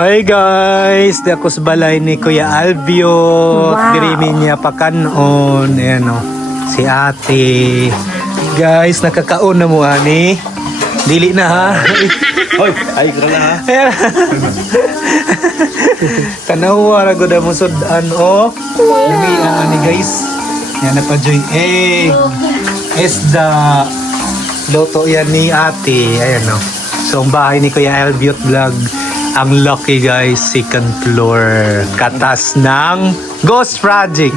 Hi guys, di ako sa balay ni Kuya Alvio. Dirimi niya pakanon. Ayan o, si ate. Guys, nakakaon na mo ani. Dili na ha. Hoy, ay ka na ha. Tanawa ra gud mo sudan o. Lami ani guys. Yan na pa joy egg. Isda. Loto yan ni ate. Ayan o. So, ang bahay ni Kuya Alvio Vlog. Ang lucky guys, second floor. Katas ng Ghost Project.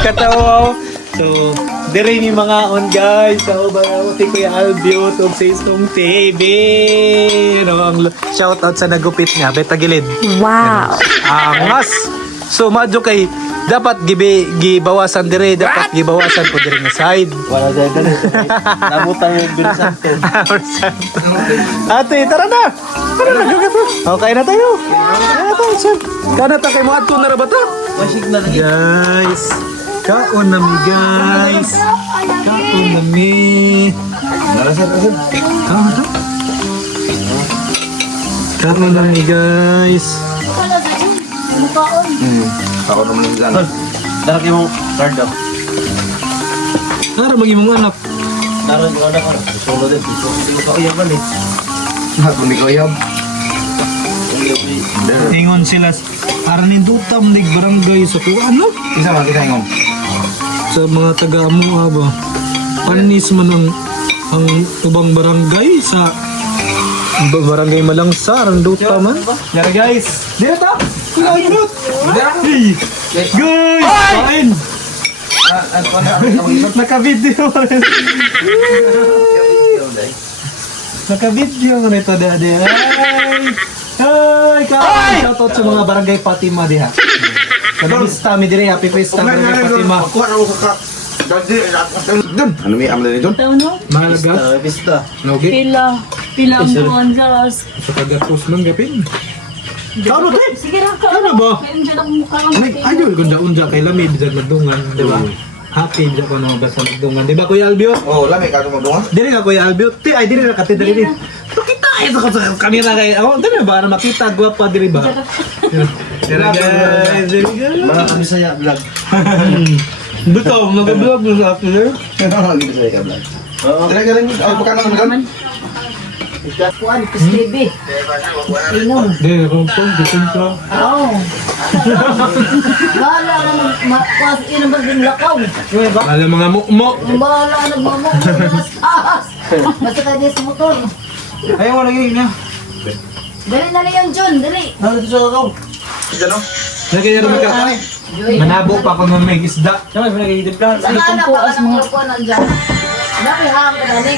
Katawa. So, dire ni mga on guys. So, bago si Kuya Alvio tug sa Istong TV. Ano, ang shout out sa nagupit nga. Beta gilid. Wow. Angas. So, madyo kay dapat gibawasan dire, dapat gibawasan po dire nga side. Wala dahil ganun. Nabutan yung bilisan to. Ate, tara na! Tara na, gagato. Okay na tayo. Kaya tayo, sir. Kana ta kay mo ato na ra ba ta? Masig na lagi. Guys, kaon na mi guys. Kaon na mi. Narasan. Kaon na. Kaon na mi guys. Ako naman yung gano'n. Darak yung card daw. Tara, mag-imong anak. Darak yung anak ko. Solo din. Hindi ko kauyab eh. Kung di ko uyab. Ingon sila. Aranin dutam nig barangay sa ano? Isa man, kita ingom. Sa mga taga-amuha ba? Panis man ang ubang barangay sa barangay Malangsar, ang duta man. Yara guys! Dito ta! Kuya Alvio! Hey! Guys! Kain! Naka-video rin. Naka-video rin ito dadi. Ay! Kain! Shoutout sa mga barangay Fatima diha. Sa mi dire, happy Fiesta barangay Fatima. Ano may amla nito? Mahalaga. Pista. Okay. Pila ang buwan Diyos. Sa taga-post lang gapin. Kano te? Sige lang ka. Kano ba? Ayun dyan ang mukha ang Ay, idol kung daun kay Lamid sa Nagdungan, di ba? Happy dyan ko naman sa Nagdungan. Di ba Kuya Alvio? Oh, lami ka tumudungan. Dili ka Kuya Alvio. Ay, dili na kati dili. Makita ito ka sa kanina kay. Oh, dili ba na makita gwapa dili ba? Dili guys. Dili guys. Mga kami saya vlog. Betul, nag-vlog na sa akin eh. Mga kami saya ka vlog. Talaga rin, pagkano naman? kuwan. Kaslibi. Inom. Dili, kung siya. Oo. Bahala ka nagmakwas. Inom ba din lakaw? Alam mga mukmo. Bahala ka nagmamok. Basta ka din sa motor. Ayaw mo lagi niya. Dali na yan, John. Dali. Dito sa ako. Diyan o. Lagi niya naman ka. Manabo pa kung may isda. Sana anak ka ng lupuan nandyan. Napihang ka na ni.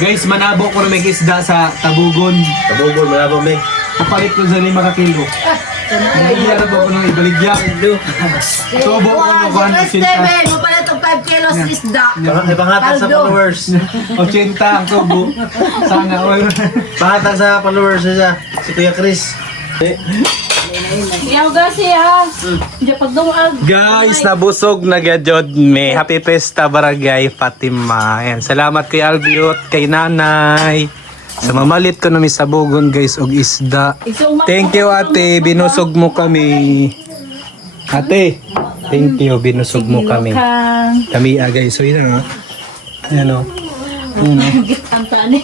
Guys, manabo ko na may isda sa Tabugon. Tabugol, malabang may. Kapalit ko sa 5 kilo. Nangyayara ba ko ng ibaligya? Tubo ko ng 180. Mapalit ang 5 kilos isda. Ipangatang sa Paldo. followers. 80 ang tubo. Sana all. Pangatang sa followers siya. Si Kuya Chris. Iyaw gasi ha. Diyan pagdungag. Guys, nabusog na gadyod me. Happy Fiesta Barangay Fatima. Ayan, salamat kay Alvio at kay Nanay. Sa mamalit ko na may sabugon guys og isda. Thank you ate, binusog mo kami. Ate, thank you, binusog mo kami. Kami guys, so yun nga. Ayan o. Gitang tani.